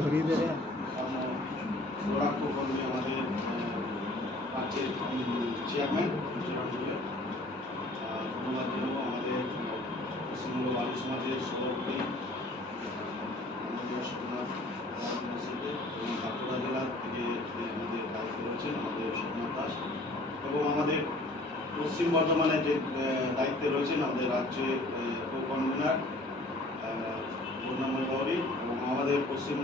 ধরিয়ে দেবে। আমাদের চেয়ারম্যান ধন্যবাদ আমাদের পশ্চিমবঙ্গ এবং বাঁকুড়া জেলা থেকে আমাদের দায়িত্ব রয়েছেন আমাদের দাস এবং আমাদের পশ্চিম বর্ধমানে যে দায়িত্বে রয়েছেন আমাদের রাজ্যের কনভেনার পূর্ণময় বাউরি এবং আমাদের পশ্চিম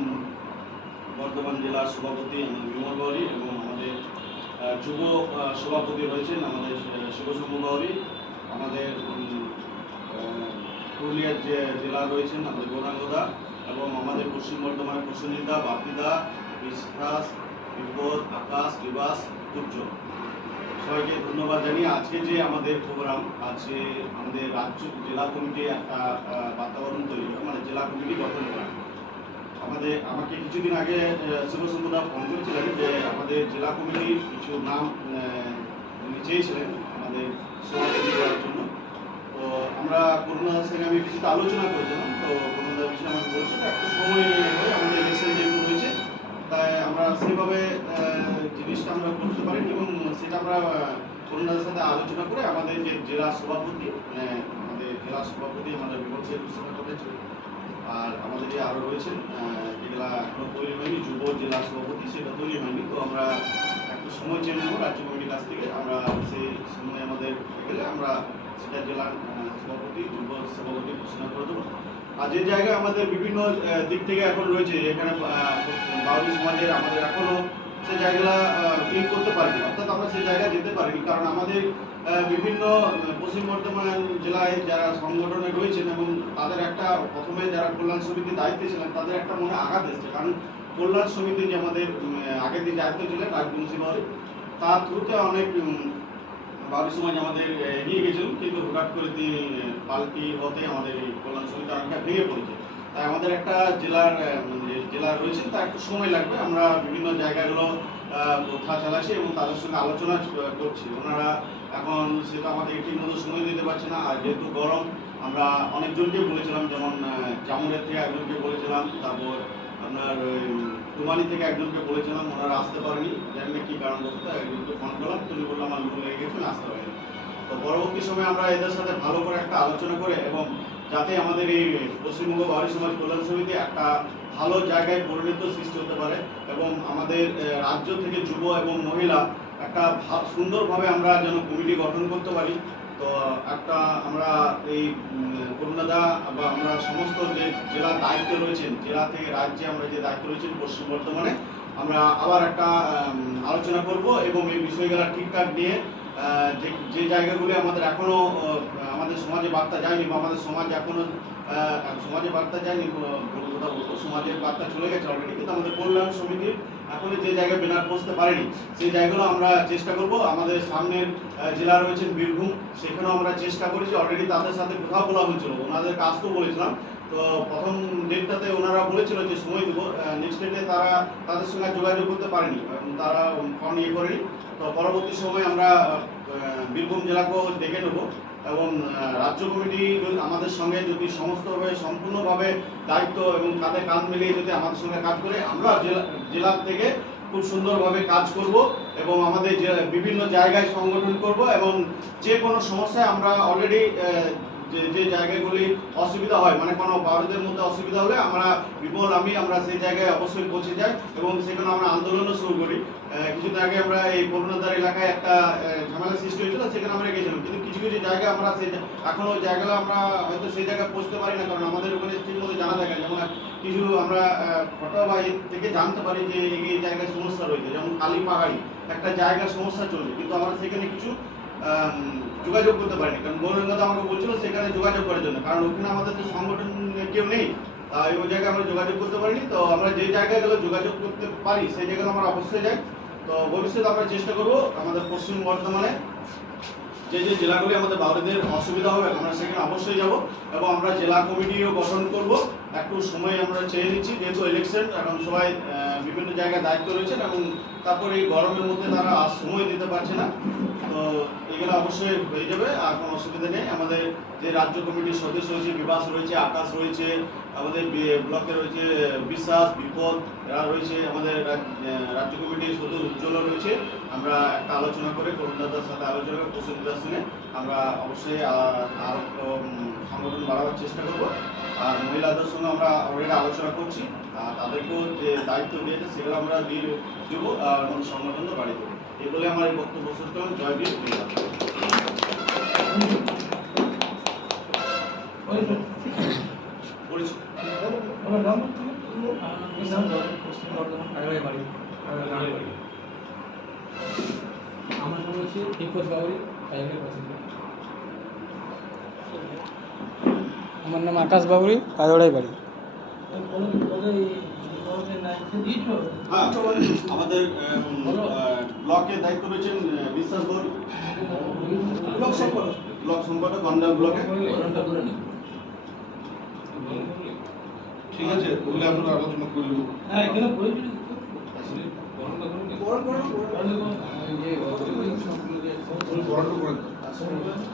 বর্ধমান জেলার সভাপতি বিমল বাউরি এবং আমাদের যুব সভাপতি রয়েছেন আমাদের শিবশম্ভু বাউরি আমাদের পুরুলিয়ার যে জেলা রয়েছেন আমাদের গৌরাঙ্গদা এবং আমাদের পশ্চিম বর্ধমানের প্রসন্নিতা বাপিদা বিশ্বাস বিপদ, আকাশ, বিবাস উজ্জ্বল সবাইকে ধন্যবাদ জানিয়ে আজকে যে আমাদের প্রোগ্রাম আছে আমাদের রাজ্য জেলা কমিটি একটা বাতাবরণ তৈরি কমিটি গঠন করা আমাদের, আমাকে কিছুদিন আগে শিবসম্পদা ফোন করেছিলেন যে আমাদের জেলা কমিটির কিছু নাম উনি চেয়েছিলেন আমাদের সভাপতি করার জন্য। তো আমরা করুণাদার সঙ্গে আমি কিছুটা আলোচনা করেছিলাম তো করুণাদার বিষয়ে আমাকে বলছে একটু সময় হয়ে আমাদের ইলেকশন যেহেতু রয়েছে তাই আমরা সেইভাবে জিনিসটা আমরা করতে পারি এবং সেটা আমরা করুণাদার সাথে আলোচনা করে আমাদের যে জেলা সভাপতি মানে আমাদের জেলা সভাপতি আমাদের বিমল সেন সঙ্গে করেছে আর আমাদের যে আরও রয়েছেন যেগুলা এখনও তৈরি হয়নি যুব জেলা সভাপতি সেটা তৈরি হয়নি। তো আমরা একটু সময় চেয়ে নেব রাজ্য কমিটির কাছ থেকে। আমরা সেই সময় আমাদের গেলে আমরা সেটা জেলা সভাপতি যুব সভাপতি ঘোষণা করে দেবো। আর যে জায়গায় আমাদের বিভিন্ন দিক থেকে এখন রয়েছে এখানে বাউলি সমাজের আমাদের এখনও সেই জায়গাগুলা বিল করতে পারিনি। অর্থাৎ আমরা সেই জায়গায় যেতে পারিনি। কারণ আমাদের বিভিন্ন পশ্চিম বর্ধমান জেলায় যারা সংগঠনে রয়েছেন এবং তাদের একটা প্রথমে যারা কল্যাণ সমিতির দায়িত্বে ছিলেন, তাদের একটা মনে আঘাত এসছে। কারণ কল্যাণ সমিতি যে আমাদের আগের দিন দায়িত্ব ছিলেন রাজবংশী বাউরি তার থ্রুতে অনেক বাউরি সমাজ আমাদের এগিয়ে গেছিল। কিন্তু হঠাৎ করে তিনি পাল্টি হতে আমাদের কল্যাণ সমিতি অনেকটা ভেঙে পড়েছে। তাই আমাদের একটা জেলার জেলা রয়েছে, তার একটু সময় লাগবে। আমরা বিভিন্ন জায়গাগুলো কথা চালাচ্ছি এবং তাদের সঙ্গে আলোচনা করছি। ওনারা এখন সেটা আমাদের ঠিক মতো সময় দিতে পারছে না। আর যেহেতু গরম, আমরা অনেকজনকে বলেছিলাম, যেমন জামুনের থেকে একজনকে বলেছিলাম, তারপর আপনার কুমানি থেকে একজনকে বলেছিলাম, ওনারা আসতে পারেনি। জানি না কী কারণবশত একজনকে ফোন করলাম। তিনি বলল, আমার লোন লেগে গেছে আসতে পারেনি। তো পরবর্তী সময় আমরা এদের সাথে ভালো করে একটা আলোচনা করে এবং যাতে আমাদের এই পশ্চিমবঙ্গ বাউরি সমাজ কল্যাণ সমিতি একটা ভালো জায়গায় পরিণত সৃষ্টি হতে পারে এবং আমাদের রাজ্য থেকে যুব এবং মহিলা একটা সুন্দরভাবে আমরা যেন কমিটি গঠন করতে পারি। তো, একটা আমরা এই করুণাদা বা আমরা সমস্ত যে জেলা দায়িত্ব রয়েছেন, জেলা থেকে রাজ্যে আমরা যে দায়িত্ব রয়েছেন, পশ্চিম বর্ধমানে, আমরা আবার একটা আলোচনা করব এবং এই বিষয়গুলো ঠিকঠাক নিয়ে যে যে জায়গাগুলি আমাদের এখনও আহ, আমাদের সমাজে বার্তা যায়নি বা আমাদের সমাজ এখনও আহ, সমাজে বার্তা যায়নি কথা বলব সমাজের বার্তা চলে গেছে অলরেডি কিন্তু আমাদের কল্যাণ সমিতির এখনও যে জায়গায় ব্যানার বসতে পারেনি সেই জায়গাগুলো আমরা চেষ্টা করব। আমাদের সামনের জেলা রয়েছেন বীরভূম সেখানেও আমরা চেষ্টা করেছি অলরেডি তাদের সাথে কথা বলা হয়েছিল ওনাদের কাজ তো বলেছিলাম তো প্রথম ডেটটাতে ওনারা বলেছিল যে সময় দেবো নেক্সট ডেটে তারা তাদের সঙ্গে যোগাযোগ করতে পারেনি তারা ফোন ইয়ে করেনি। তো পরবর্তী সময় আমরা বীরভূম জেলাকেও ডেকে নেব এবং রাজ্য কমিটি আমাদের সঙ্গে যদি সমস্তভাবে সম্পূর্ণভাবে দায়িত্ব এবং কাঁধে কাঁধ মিলিয়ে যদি আমাদের সঙ্গে কাজ করে, আমরা জেলা জেলা থেকে খুব সুন্দরভাবে কাজ করব এবং আমাদের বিভিন্ন জায়গায় সংগঠন করব এবং যে কোনো সমস্যায় আমরা অলরেডি যে যে জায়গাগুলি অসুবিধা হয় মানে কোনো ভারতের মধ্যে অসুবিধা হলে আমরা বিপল, আমি, আমরা সেই জায়গায় অবশ্যই পৌঁছে যাই এবং সেখানে আমরা আন্দোলনও শুরু করি। কিছুদিন আগে আমরা এই করুণাদার এলাকায় একটা ঝামেলা সৃষ্টি হয়েছিল, সেখানে আমরা গেছিলাম কিন্তু কিছু কিছু জায়গায় আমরা সেই এখনও ওই জায়গাগুলো আমরা হয়তো সেই জায়গায় পৌঁছতে পারি না, কারণ আমাদের ওখানে ঠিক মতো জানা থাকে। যেমন কিছু আমরা ফটো থেকে জানতে পারি যে এই জায়গায় সমস্যা রয়েছে। যেমন কালী পাহাড়ি একটা জায়গার সমস্যা চলছে, কিন্তু আমরা সেখানে কিছু যোগাযোগ করতে পারিনি। কারণ গৌরঙ্গদা আমাকে বলছিল সেখানে যোগাযোগ করার জন্য। কারণ ওখানে আমাদের তো সংগঠন কেউ নেই। তাই ওই জায়গায় আমরা যোগাযোগ করতে পারিনি। তো আমরা যে জায়গাগুলো যোগাযোগ করতে পারি, সেই জায়গায় আমরা অবশ্যই যাই। তো ভবিষ্যতে আমরা চেষ্টা করব আমাদের পশ্চিম বর্ধমানে যে যে জেলাগুলি আমাদের বাউরিদের অসুবিধা হবে, আমরা সেখানে অবশ্যই যাব এবং আমরা জেলা কমিটিও গঠন করব। একটু সময় আমরা চেয়ে নিচ্ছি, যেহেতু ইলেকশন এখন সবাই বিভিন্ন জায়গায় দায়িত্ব রয়েছেন এবং তারপরে এই গরমের মধ্যে তারা আর সময় দিতে পারছে না। তো এগুলো অবশ্যই হয়ে যাবে, আর কোনো অসুবিধা নেই। আমাদের যে রাজ্য কমিটির সদস্য রয়েছে বিবাস রয়েছে, আকাশ রয়েছে, আমাদের ব্লকে রয়েছে, বিশ্বাস, বিপদ, এরা রয়েছে, আমাদের রাজ- রাজ্য কমিটির সদস্য উজ্জ্বল রয়েছে। আমরা একটা আলোচনা করে করুণ দাদার সাথে আলোচনা করে প্রসেনদার সঙ্গে। আমরা অবশ্যই আর সংগঠন বাড়াবার চেষ্টা করব। আর মহিলাদের সঙ্গে আমরা অলরেডি আলোচনা করছি। আর তাদেরকেও যে দায়িত্ব দিয়েছে সেগুলো আমরা দিয়ে দেবো আর আমাদের সংগঠনটা বাড়িয়ে দেবো। এই বলে আমার এই বক্তব্য শেষ করলাম। জয় বীর মহিলা আমার নাম হচ্ছে হিপত বাউরি। আমার নাম আকাশ বাবুরি কাজড়াই বাড়ি। আমাদের ব্লকের দায়িত্ব রয়েছেন বিশ্বাস ব্লক সম্পাদক। ব্লক সম্পাদক ব্লকে। ঠিক আছে বললে আমরা আলোচনা করব হ্যাঁ এখানে বলেছি বড় 손을 뭐라고 그러는 거야?